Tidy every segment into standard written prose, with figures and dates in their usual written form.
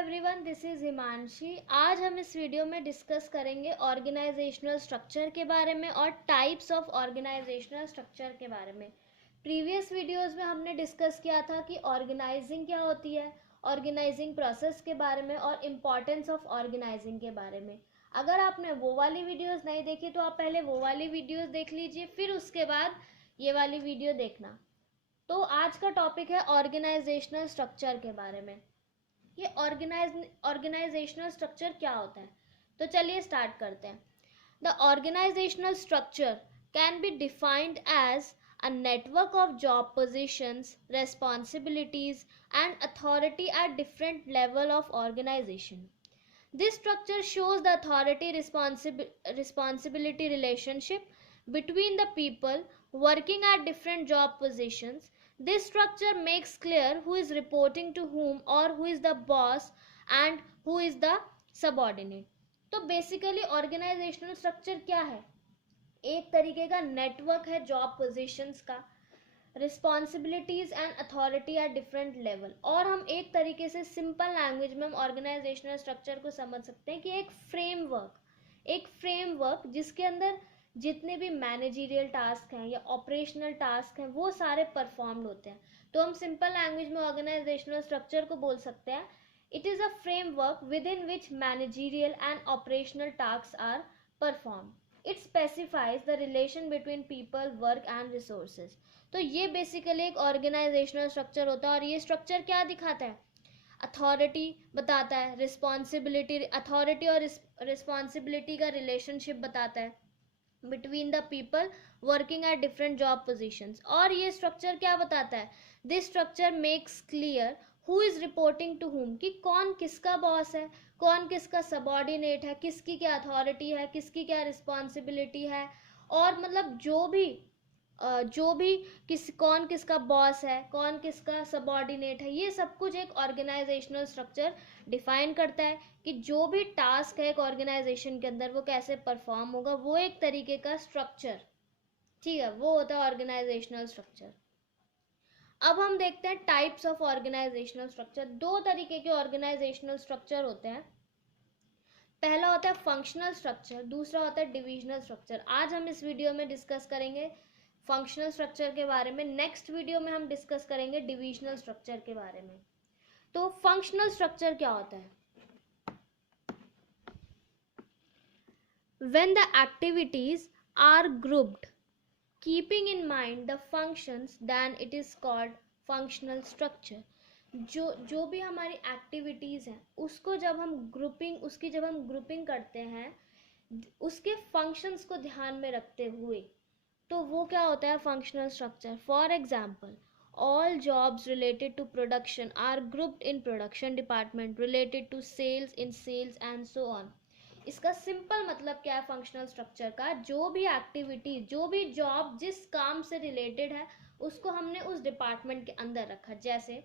Everyone, this is Himanshi. आज हम इस वीडियो में डिस्कस करेंगे ऑर्गेनाइजेशनल स्ट्रक्चर के बारे में और टाइप्स ऑफ ऑर्गेनाइजेशनल स्ट्रक्चर के बारे में। प्रीवियस वीडियोस में हमने डिस्कस किया था कि ऑर्गेनाइजिंग क्या होती है, ऑर्गेनाइजिंग प्रोसेस के बारे में और इम्पॉर्टेंस ऑफ ऑर्गेनाइजिंग के बारे में। अगर आपने वो वाली वीडियोस नहीं देखी तो आप पहले वो वाली वीडियोस देख लीजिए, फिर उसके बाद ये वाली वीडियो देखना। तो आज का टॉपिक है ऑर्गेनाइजेशनल स्ट्रक्चर के बारे में। ये ऑर्गेनाइजेशनल स्ट्रक्चर क्या होता है, तो चलिए स्टार्ट करते हैं। The organizational structure can be defined as a network of job positions, responsibilities and authority at different level of organization. This structure shows the authority responsibility relationship between the people working at different job positions. This structure makes clear who is reporting to whom or who is the boss and who is the subordinate. तो basically organisational structure क्या है? एक तरीके का network है job positions का, responsibilities and authority at different level. और हम एक तरीके से सिंपल लैंग्वेज में हम ऑर्गेनाइजेशनल स्ट्रक्चर को समझ सकते हैं कि एक फ्रेमवर्क जिसके अंदर जितने भी मैनेजरियल टास्क हैं या ऑपरेशनल टास्क हैं वो सारे परफॉर्म्ड होते हैं। तो हम सिंपल लैंग्वेज में ऑर्गेनाइजेशनल स्ट्रक्चर को बोल सकते हैं, it is a framework within which managerial and operational task are perform. It specifies the relation between people, work and resources. तो ये बेसिकली एक ऑर्गेनाइजेशनल स्ट्रक्चर होता है। और ये स्ट्रक्चर क्या दिखाता है? अथॉरिटी बताता है, रिस्पॉन्सिबिलिटी, अथॉरिटी और रिस्पॉन्सिबिलिटी का रिलेशनशिप बताता है between the people working at different job positions. और ये स्ट्रक्चर क्या बताता है? This structure makes clear who is reporting to whom, कि कौन किसका बॉस है, कौन किसका सबॉर्डिनेट है, किसकी क्या अथॉरिटी है, किसकी क्या रिस्पॉन्सिबिलिटी है। और मतलब जो भी कौन किसका बॉस है, कौन किसका सबॉर्डिनेट है, ये सब कुछ एक ऑर्गेनाइजेशनल स्ट्रक्चर डिफाइन करता है कि जो भी टास्क है एक ऑर्गेनाइजेशन के अंदर वो कैसे परफॉर्म होगा। वो एक तरीके का स्ट्रक्चर, ठीक है, वो होता है ऑर्गेनाइजेशनल स्ट्रक्चर। अब हम देखते हैं टाइप्स ऑफ ऑर्गेनाइजेशनल स्ट्रक्चर। दो तरीके के ऑर्गेनाइजेशनल स्ट्रक्चर होते हैं। पहला होता है फंक्शनल स्ट्रक्चर, दूसरा होता है डिविजनल स्ट्रक्चर। आज हम इस वीडियो में डिस्कस करेंगे फंक्शनल स्ट्रक्चर के बारे में, नेक्स्ट वीडियो में हम डिस्कस करेंगे डिविजनल स्ट्रक्चर के बारे में। तो फंक्शनल स्ट्रक्चर क्या होता है? When the activities are grouped keeping in mind the functions, then it is called functional structure. जो भी हमारी एक्टिविटीज़ हैं उसको जब हम ग्रुपिंग करते हैं उसके फंक्शंस को ध्यान में रखते हुए, तो वो क्या होता है? Functional structure. For example, all jobs related to production are grouped in production department, related to sales in sales and so on. इसका सिंपल मतलब क्या है फंक्शनल स्ट्रक्चर का? जो भी एक्टिविटी, जो भी जॉब जिस काम से रिलेटेड है उसको हमने उस डिपार्टमेंट के अंदर रखा। जैसे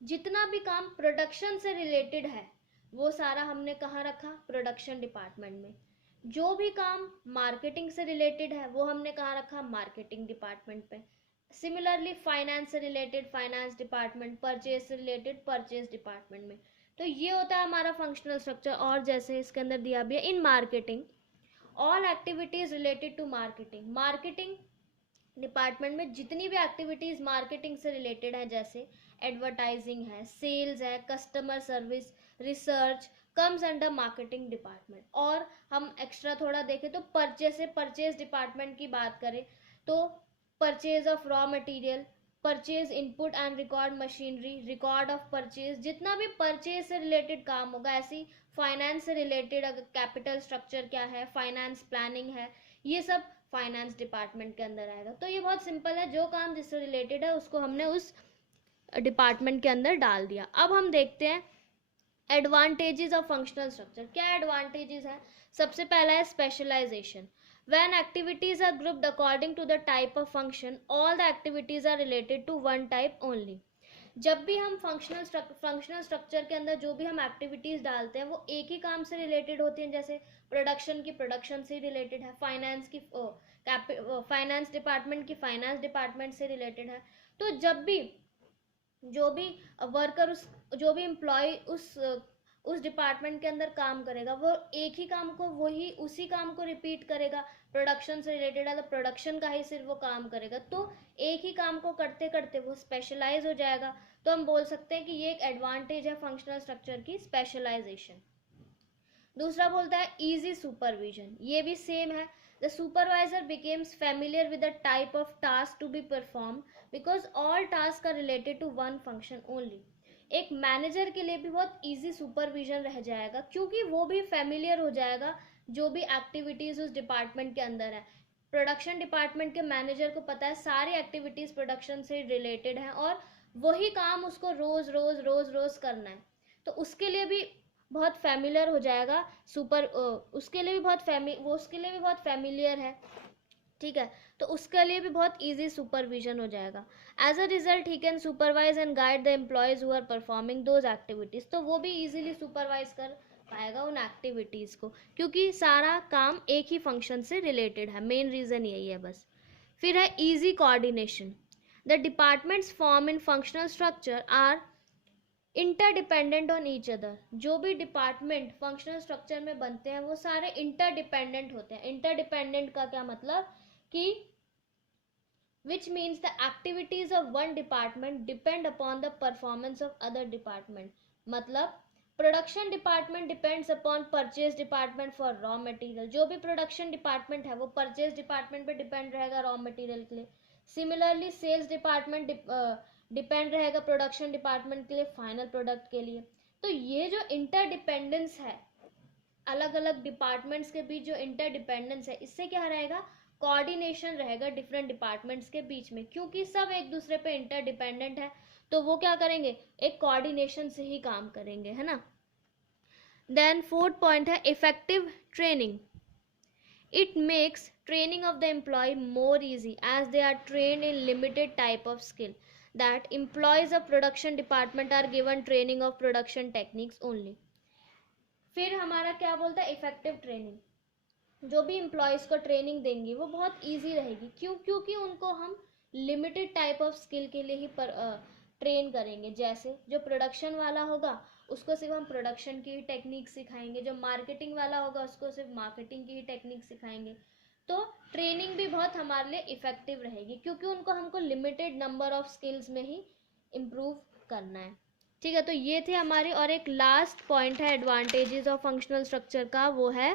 जितना भी काम प्रोडक्शन से रिलेटेड है वो सारा हमने कहाँ रखा? प्रोडक्शन डिपार्टमेंट में। जो भी काम मार्केटिंग से रिलेटेड है वो हमने कहाँ रखा? मार्केटिंग डिपार्टमेंट पे। सिमिलरली फाइनेंस से रिलेटेड फाइनेंस डिपार्टमेंट, परचेज से रिलेटेड परचेज डिपार्टमेंट में। तो ये होता है हमारा फंक्शनल स्ट्रक्चर। और जैसे इसके अंदर दिया भी है, in marketing all activities related to marketing department में जितनी भी एक्टिविटीज मार्केटिंग से रिलेटेड है, जैसे एडवर्टाइजिंग है, सेल्स है, customer service, research, comes under marketing department. और हम एक्स्ट्रा थोड़ा देखें तो परचेज डिपार्टमेंट की बात करें तो purchase of raw material, purchase input and record machinery, record of purchase, जितना भी परचेज से रिलेटेड काम होगा। ऐसी फाइनेंस से रिलेटेड अगर कैपिटल स्ट्रक्चर क्या है, फाइनेंस प्लानिंग है, ये सब फाइनेंस डिपार्टमेंट के अंदर आएगा। तो ये बहुत सिंपल है, जो काम जिससे रिलेटेड है उसको हमने उस डिपार्टमेंट के अंदर डाल दिया। अब हम देखते हैं एडवांटेजेस ऑफ फंक्शनल स्ट्रक्चर। क्या एडवांटेजेस है? सबसे पहला है specialisation. When activities are grouped according to the type of function, all the activities are related to one type only. जब भी हम फंक्शनल स्ट्रक्चर के अंदर जो भी हम एक्टिविटीज डालते हैं वो एक ही काम से रिलेटेड होती हैं। जैसे प्रोडक्शन की प्रोडक्शन से रिलेटेड है, फाइनेंस डिपार्टमेंट की फाइनेंस डिपार्टमेंट से रिलेटेड है। तो जब भी जो भी वर्कर उस जो भी एम्प्लॉय उस डिपार्टमेंट के अंदर काम करेगा वो एक ही काम को वही उसी काम को रिपीट करेगा, प्रोडक्शन से रिलेटेड है तो प्रोडक्शन का ही सिर्फ वो काम करेगा, तो एक ही काम को करते करते वो स्पेशलाइज हो जाएगा। तो हम बोल सकते हैं कि ये एक एडवांटेज है फंक्शनल स्ट्रक्चर की, स्पेशलाइजेशन। दूसरा बोलता है इजी सुपरविजन, ये भी सेम है। The supervisor becomes familiar with the type of task to be perform because all task are related to one function only. एक मैनेजर के लिए भी बहुत इजी सुपरविजन रह जाएगा क्योंकि वो भी फेमिलियर हो जाएगा जो भी एक्टिविटीज उस डिपार्टमेंट के अंदर है। प्रोडक्शन डिपार्टमेंट के मैनेजर को पता है सारी एक्टिविटीज प्रोडक्शन से रिलेटेड हैं और वही काम उसको रोज रोज रोज रोज करना है, तो उसके लिए भी बहुत फेमिलियर हो जाएगा। उसके लिए भी बहुत फेमिलियर है, ठीक है, तो उसके लिए भी बहुत इजी सुपरविजन हो जाएगा। As a result he can supervise and guide the employees who are performing those activities, तो वो भी इजीली सुपरवाइज कर पाएगा उन एक्टिविटीज को क्योंकि सारा काम एक ही फंक्शन से रिलेटेड है। मेन रीजन यही है बस। फिर है easy coordination. The departments form in functional structure are interdependent on each other. जो भी डिपार्टमेंट फंक्शनल स्ट्रक्चर में बनते हैं वो सारे इंटरडिपेंडेंट होते हैं। इंटरडिपेंडेंट का क्या मतलब कि which means the activities of one department depend upon the performance of other department। मतलब production department depends upon purchase department for raw material, जो भी प्रोडक्शन डिपार्टमेंट है वो परचेज डिपार्टमेंट पे डिपेंड रहेगा रॉ मटेरियल के लिए। सिमिलरली सेल्स डिपार्टमेंट डिपेंड रहेगा प्रोडक्शन डिपार्टमेंट के लिए फाइनल प्रोडक्ट के लिए। तो ये जो इंटरडिपेंडेंस है, अलग अलग डिपार्टमेंट्स के बीच जो इंटरडिपेंडेंस है, इससे क्या रहेगा, कोऑर्डिनेशन रहेगा डिफरेंट डिपार्टमेंट्स के बीच में, क्योंकि सब एक दूसरे पे इंटरडिपेंडेंट है तो वो क्या करेंगे, एक कोऑर्डिनेशन से ही काम करेंगे, है ना। देन फोर्थ पॉइंट है effective training. It makes training of the employee more easy as they are trained in limited type of skill that employees of production department are given training of production techniques only। फिर हमारा क्या बोलता है, effective training. जो भी employees को training देंगे वो बहुत इजी रहेगी, क्योंकि उनको हम लिमिटेड टाइप ऑफ स्किल के लिए ही ट्रेन करेंगे। जैसे जो प्रोडक्शन वाला होगा उसको सिर्फ हम प्रोडक्शन की ही टेक्निक सिखाएंगे, जो मार्केटिंग वाला होगा उसको सिर्फ मार्केटिंग की ही टेक्निक सिखाएंगे। तो ट्रेनिंग भी बहुत हमारे लिए इफेक्टिव रहेगी क्योंकि उनको हमको लिमिटेड नंबर ऑफ स्किल्स में ही इम्प्रूव करना है, ठीक है। तो ये थे हमारे, और एक लास्ट पॉइंट है एडवांटेजेस ऑफ फंक्शनल स्ट्रक्चर का, वो है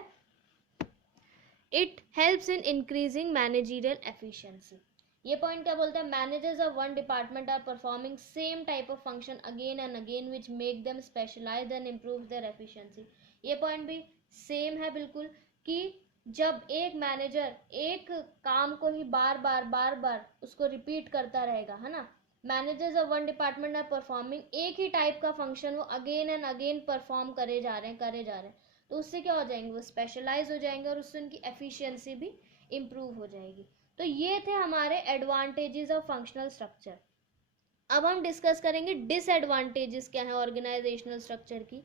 it helps in increasing managerial efficiency. ये पॉइंट क्या बोलता है, managers of one department are performing same type of function again and again which make them specialize and improve their efficiency. ये point भी same है बिल्कुल, कि जब एक मैनेजर एक काम को ही बार बार उसको रिपीट करता रहेगा, है ना, managers of one department are performing एक ही टाइप का फंक्शन वो अगेन एंड अगेन परफॉर्म करे जा रहे हैं, तो उससे क्या हो जाएंगे, वो स्पेशलाइज हो जाएंगे और उससे उनकी एफिशिएंसी भी इम्प्रूव हो जाएगी। तो ये थे हमारे एडवांटेजेस ऑफ फंक्शनल स्ट्रक्चर। अब हम डिस्कस करेंगे डिसएडवांटेजेस क्या है ऑर्गेनाइजेशनल स्ट्रक्चर की।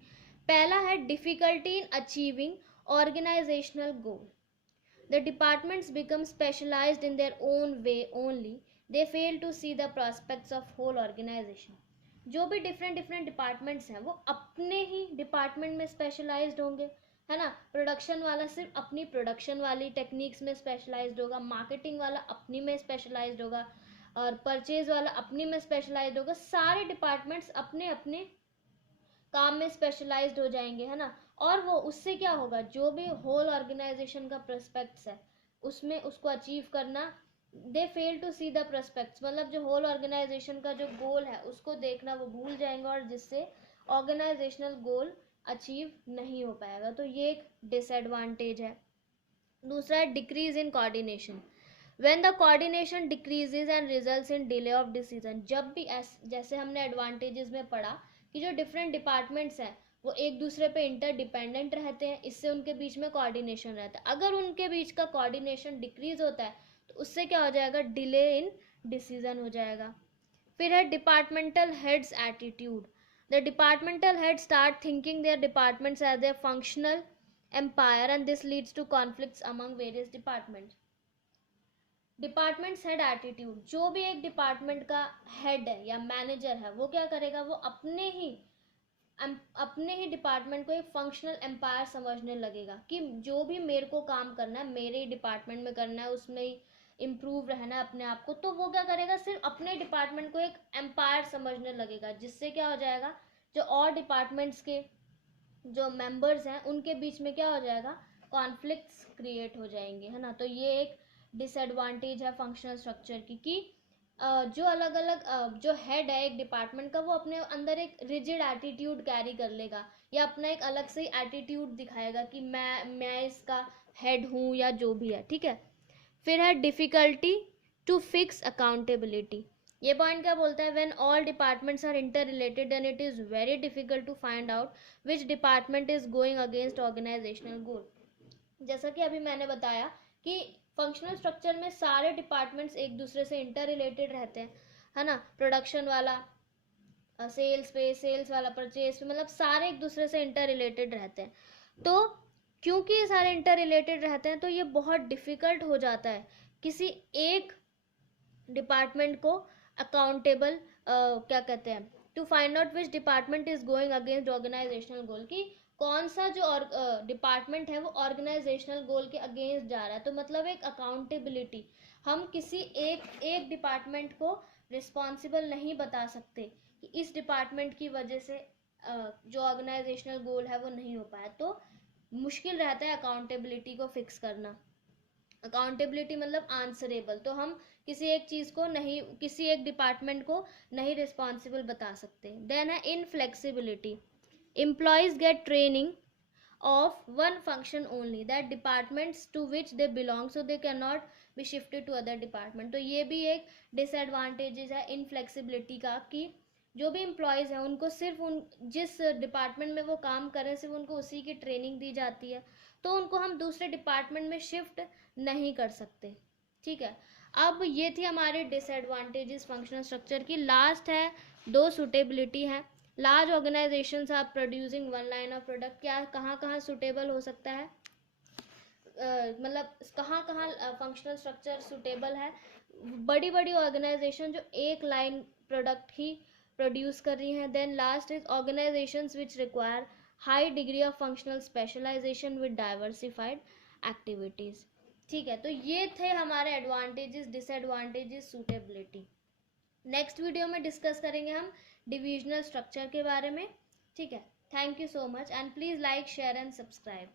पहला है difficulty in achieving organizational goal. The departments become specialized in their own way only. They fail to see the prospects of whole organization। जो भी डिफरेंट डिपार्टमेंट्स हैं वो अपने ही डिपार्टमेंट में स्पेशलाइज्ड होंगे, है ना। प्रोडक्शन वाला सिर्फ अपनी प्रोडक्शन वाली टेक्निक्स में स्पेशलाइज्ड होगा, मार्केटिंग वाला अपनी में स्पेशलाइज्ड होगा, और परचेज वाला अपनी में स्पेशलाइज्ड होगा। सारे डिपार्टमेंट्स अपने अपने काम में स्पेशलाइज्ड हो जाएंगे, है ना। और वो उससे क्या होगा, जो भी होल ऑर्गेनाइजेशन का प्रोस्पेक्ट्स है उसमें उसको अचीव करना, they fail to see the prospects, मतलब जो होल ऑर्गेनाइजेशन का जो गोल है उसको देखना वो भूल जाएंगे और जिससे ऑर्गेनाइजेशनल गोल अचीव नहीं हो पाएगा। तो ये एक डिसएडवांटेज है। दूसरा है decrease in coordination. When the coordination decreases and results in delay of decision. जब भी जैसे हमने एडवांटेजेस में पढ़ा कि जो डिफरेंट डिपार्टमेंट्स हैं वो एक दूसरे पे इंटरडिपेंडेंट रहते हैं, इससे उनके बीच में कोऑर्डिनेशन रहता है। अगर उनके बीच का कोऑर्डिनेशन डिक्रीज होता है तो उससे क्या हो जाएगा, डिले इन डिसीजन हो जाएगा। फिर है departmental heads attitude. The departmental head start thinking their departments as a functional empire and this leads to conflicts among various departments. Departments head attitude, जो भी एक डिपार्टमेंट का हेड है या मैनेजर है वो क्या करेगा, वो अपने ही अपने ही डिपार्टमेंट को एक फंक्शनल एम्पायर समझने लगेगा कि जो भी मेरे को काम करना है मेरे ही डिपार्टमेंट में करना है, उसमें ही इम्प्रूव रहना है अपने आप को, तो वो क्या करेगा, सिर्फ अपने डिपार्टमेंट को एक एम्पायर समझने लगेगा, जिससे क्या हो जाएगा, जो और डिपार्टमेंट्स के जो मेंबर्स हैं उनके बीच में क्या हो जाएगा, कॉन्फ्लिक्ट्स क्रिएट हो जाएंगे, है ना। तो ये एक डिसएडवांटेज है फंक्शनल स्ट्रक्चर की, कि जो अलग अलग जो हेड है एक डिपार्टमेंट का, वो अपने अंदर एक रिजिड एटीट्यूड कैरी कर लेगा, या अपना एक अलग से एटीट्यूड दिखाएगा कि मैं इसका हेड हूँ या जो भी है, ठीक है। फिर है डिफिकल्टी टू फिक्स अकाउंटेबिलिटी। ये पॉइंट क्या बोलता है, when all departments are interrelated then it is very difficult to find out which department is going against organisational goal. जैसा कि अभी मैंने बताया कि फंक्शनल स्ट्रक्चर में सारे डिपार्टमेंट्स एक दूसरे से इंटर रिलेटेड रहते हैं, है ना। प्रोडक्शन वाला सेल्स पे, सेल्स वाला परचेज पे, मतलब सारे एक दूसरे से इंटर रिलेटेड रहते हैं। तो क्योंकि ये सारे इंटर रिलेटेड रहते हैं तो ये बहुत डिफिकल्ट हो जाता है किसी एक डिपार्टमेंट को अकाउंटेबल, क्या कहते हैं, to find out which department is going against organisational goal, कि कौन सा जो डिपार्टमेंट है वो ऑर्गेनाइजेशनल गोल के अगेंस्ट जा रहा है। तो मतलब एक अकाउंटेबिलिटी, हम किसी एक डिपार्टमेंट को रिस्पॉन्सिबल नहीं बता सकते कि इस डिपार्टमेंट की वजह से जो ऑर्गेनाइजेशनल गोल है वो नहीं हो पाया, तो मुश्किल रहता है अकाउंटेबिलिटी को फिक्स करना। अकाउंटेबिलिटी मतलब आंसरेबल, तो हम किसी एक चीज़ को नहीं, किसी एक डिपार्टमेंट को नहीं रिस्पॉन्सिबल बता सकते। देन है inflexibility, employees get training of one function only that departments to which they belong, so they cannot be shifted to other department। तो ये भी एक डिसएडवांटेजेस है इनफ्लेक्सिबिलिटी का, कि जो भी एम्प्लॉयज़ हैं उनको सिर्फ उन जिस डिपार्टमेंट में वो काम कर रहे हैं सिर्फ उनको उसी की ट्रेनिंग दी जाती है, तो उनको हम दूसरे डिपार्टमेंट में शिफ्ट नहीं कर सकते, ठीक है। अब ये थी हमारी डिसएडवांटेजेस फंक्शनल स्ट्रक्चर की। लास्ट है दो सुटेबिलिटी है। Large organizations are producing one line of product, क्या कहाँ कहाँ सुटेबल हो सकता है, मतलब कहाँ कहाँ फंक्शनल स्ट्रक्चर सुटेबल है। बड़ी बड़ी ऑर्गेनाइजेशन जो एक लाइन प्रोडक्ट ही प्रोड्यूस कर रही हैं। Then last is organizations which require high degree of functional specialization with diversified activities, ठीक है। तो ये थे हमारे advantages, disadvantages, suitability. Next video में डिस्कस करेंगे हम डिविजनल स्ट्रक्चर के बारे में, ठीक है। Thank you so much and please like share and subscribe.